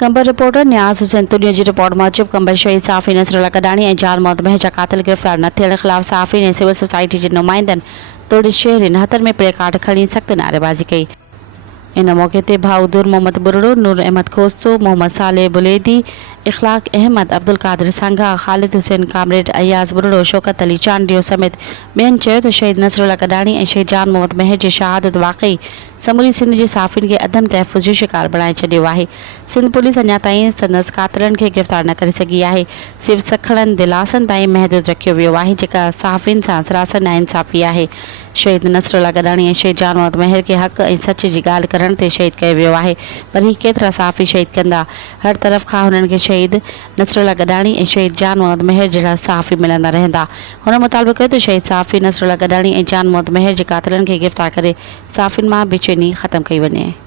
कंबर रिपोर्टर न्याज़ हुसैन तुनिया जी रिपोर्ट मूजिब कंबर शहीद साफ़ी नसरुल्लाह कडाणी ऐं जान मोहतमह जा कातिल गिरफ़्तार न थियण ख़िलाफ़ साफ़ी ऐं सिविल सोसाइटी जे नुमाइंदनि तोड़े शहरनि हथनि में प्ले कार्ड खणी सख़्त नारेबाज़ी कई। इन मौक़े ते भाउदुर मोहम्मद बुरड़ो, नूर अहमद खोस्तो, मोहम्मद साले बुलेदी, इख़लाक़ अहमद, अब्दुल कादिर संघा, ख़ालिद हुसैन कामरेड, अयाज़ बुरड़ो, शौकत अली चांडियो समेत ॿियनि चयो त शहीद नसरुल्लाह कडाणी ऐं शहीद जान मोहम्मद महर जी शहादत वाक़ई समूरी सिंध जे साफ़ियुनि खे अदम तहफ़्फ़ुज़ जो शिकार बणाए छॾियो आहे। सिंध पुलिस अञा ताईं संदसि कातिलनि खे गिरफ़्तार न करे सघी आहे। सिर्फ़ सखड़नि दिलासनि ताईं महदूद रखियो वियो आहे, जेका सहाफ़ियुनि सां सरासर नाइंसाफ़ी आहे। शहीद नसरुल्लाह कडाणी ऐं शहीद जान मोहम्मद महर खे हक़ ऐं सच जी ॻाल्हि करण ते शहीद कयो वियो आहे, पर ही केतिरा सहाफ़ी शहीद कंदा? हर तरफ़ खां हुननि खे शहीद नसरुल्लाह कडाणी ऐं शहीद जान मोहम्मद महर जहिड़ा सहाफ़ी मिलंदा रहंदा। हुन मुतालबो कयो त शहीद सहाफ़ी नसरुल्लाह कडाणी ऐं जान मोहम्मद महर जे कातिलनि खे गिरफ़्तार करे सहाफ़ियुनि मां बेचैनी ख़तमु कई वञे।